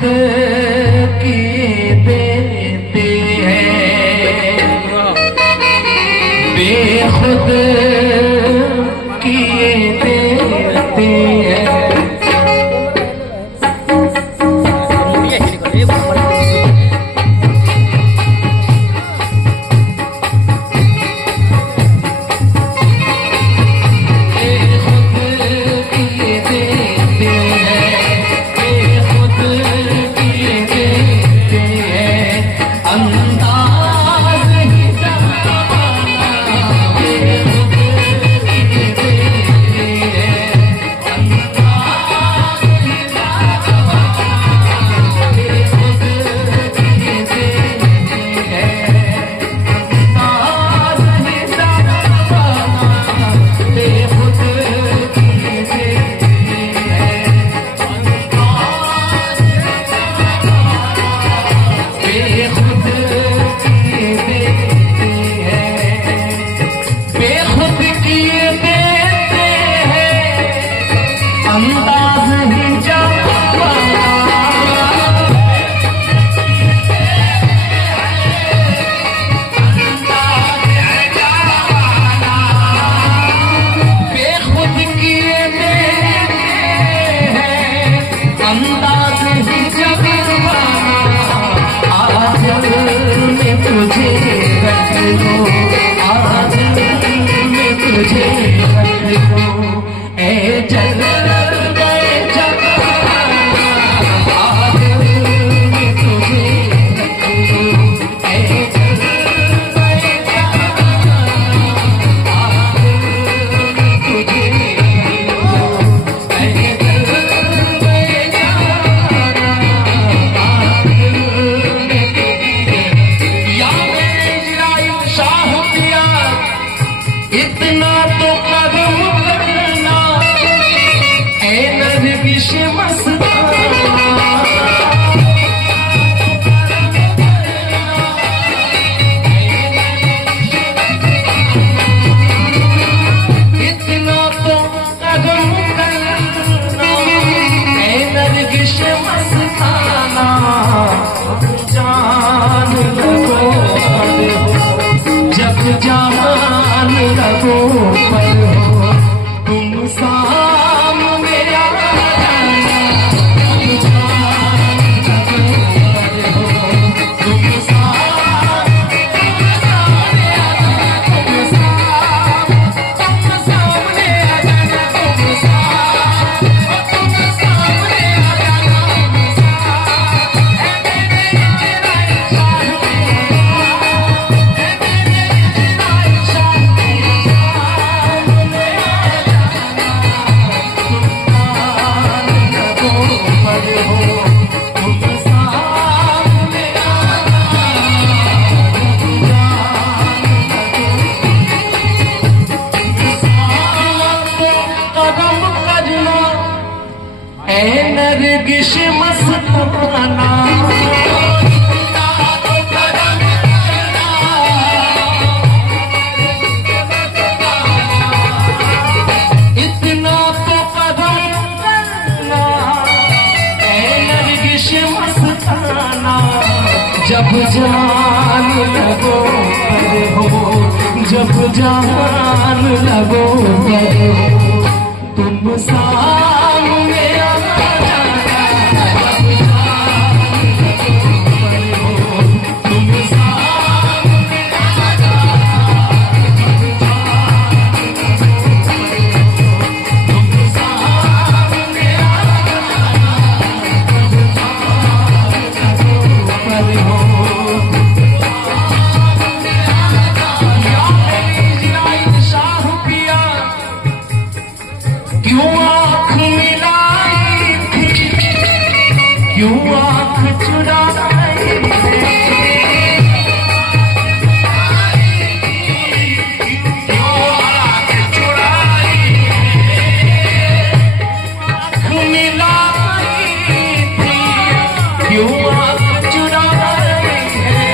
बेखुद किए देते हैं, बेखुद किए देते हैं। इतना तो कदम करना ऐ नरगिश मस्ताना, इतना तो कदम करना ऐ नरगिश मस्ताना। जान लगो जब जान लगो पर हो तुम सामने आ जाना, जब जान लगो पर हो तुम सामने आ जाना, तुम सामने आ जाना, तुम सामने आ जाना। नरगिश मस्ताना, इतना तो कदम करना ऐ नरगिश मस्ताना। जब जान लगो पर हो, जब जान लगो पर हो तुम सामने आ जाना, तुम सामने आ जाना, तुम सामने आ जाना। शाह पिया क्यों आँख मिलाई थी, क्यों आँख चुराई थी, क्यों आँख चुराई, आँख मिलाई थी, क्यों आँख चुराई है।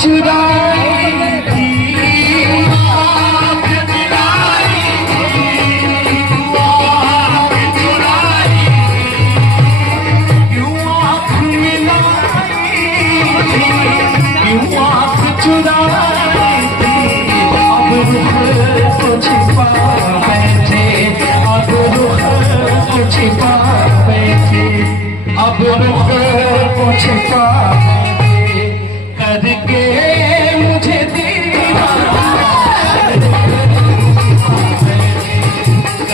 चुराई थी, आँख चुराई थी, आँख चुराई थी, क्यों आँख मिलाई थी, क्यों आँख चुराई थी। अब रुख को छिपा बैठे, अब रुख को छिपा बैठे, अब रुख को छिपा बैठे, करके मुझे दीवाना,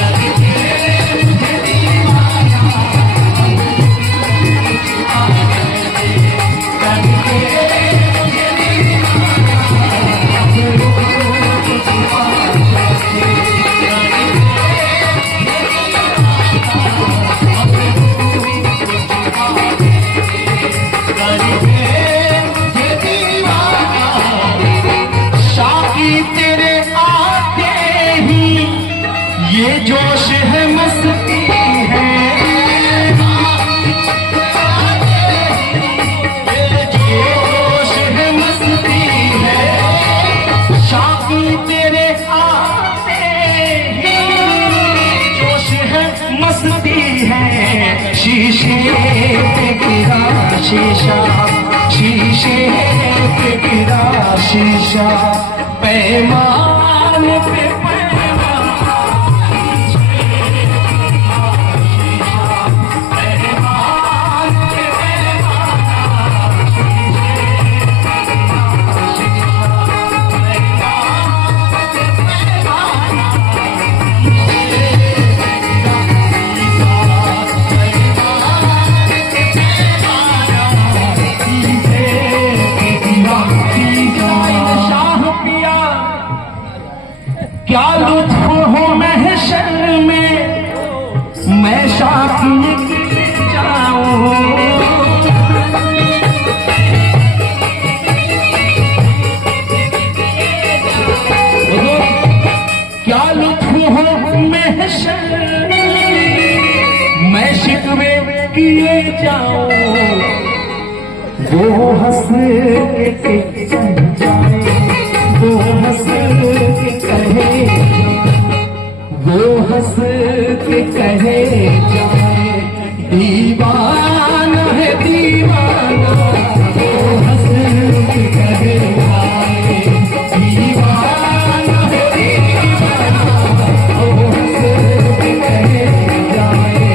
करके मुझे दीवाना, करके मुझे दीवाना, अब रुख को छिपा बैठे, तेरे आते ही ये जोश है, मस्ती है, ये जोश है, मस्ती है, शाकी तेरे आते ही जोश है, मस्ती है। शीशे पे गिरा शीशा, शीशे पे गिरा शीशा, पैमान पे पैमान, पैमान पे क्या लुत्फ हो महशर में, मैं शाकी जाऊं, क्या लुत्फ हो महशर में, मैं शिकवे किए जाऊं, वो हंस के जाए, वो हंस के कहे, वो हंस के कहे जाए, दीवाना है दीवाना, वो हंस के कहे जाए, दीवाना है दीवाना, वो हंस के कहे जाए,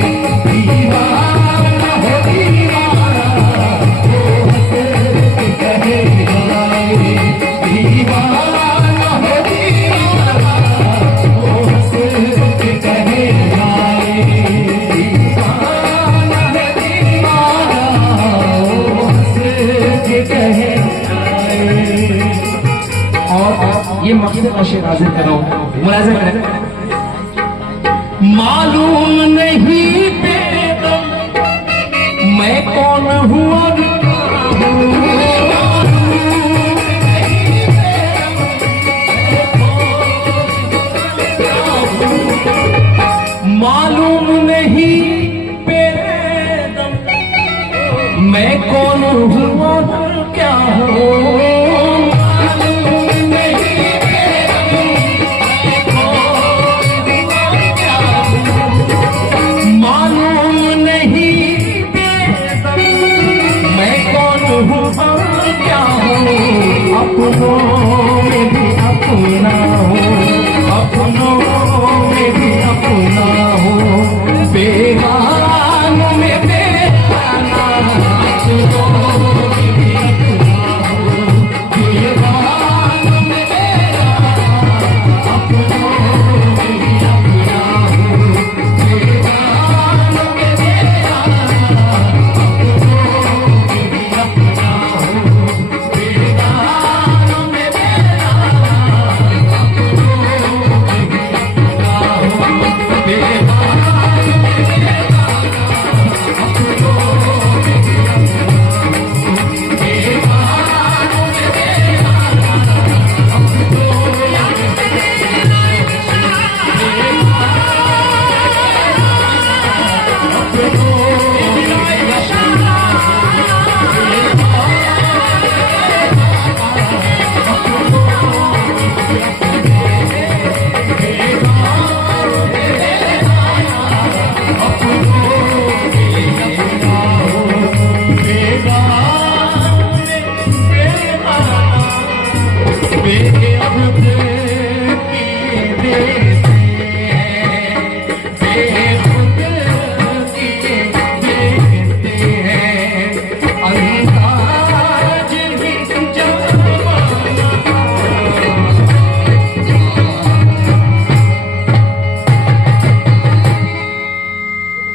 दीवाना है दीवाना, वो हंस के कहे जाए, दीवाना है दीवाना, वो हंस के कहे जाए, दीवाना है दीवाना, वो हंस के कहे जाए। और ये मकसद का शेर हाजिर कर रहा हूं, मुलाज़ा करें। मालूम नहीं बेदम मैं कौन हूँ और क्या हूँ, मालूम नहीं बेदम मैं कौन हूँ और क्या हूँ,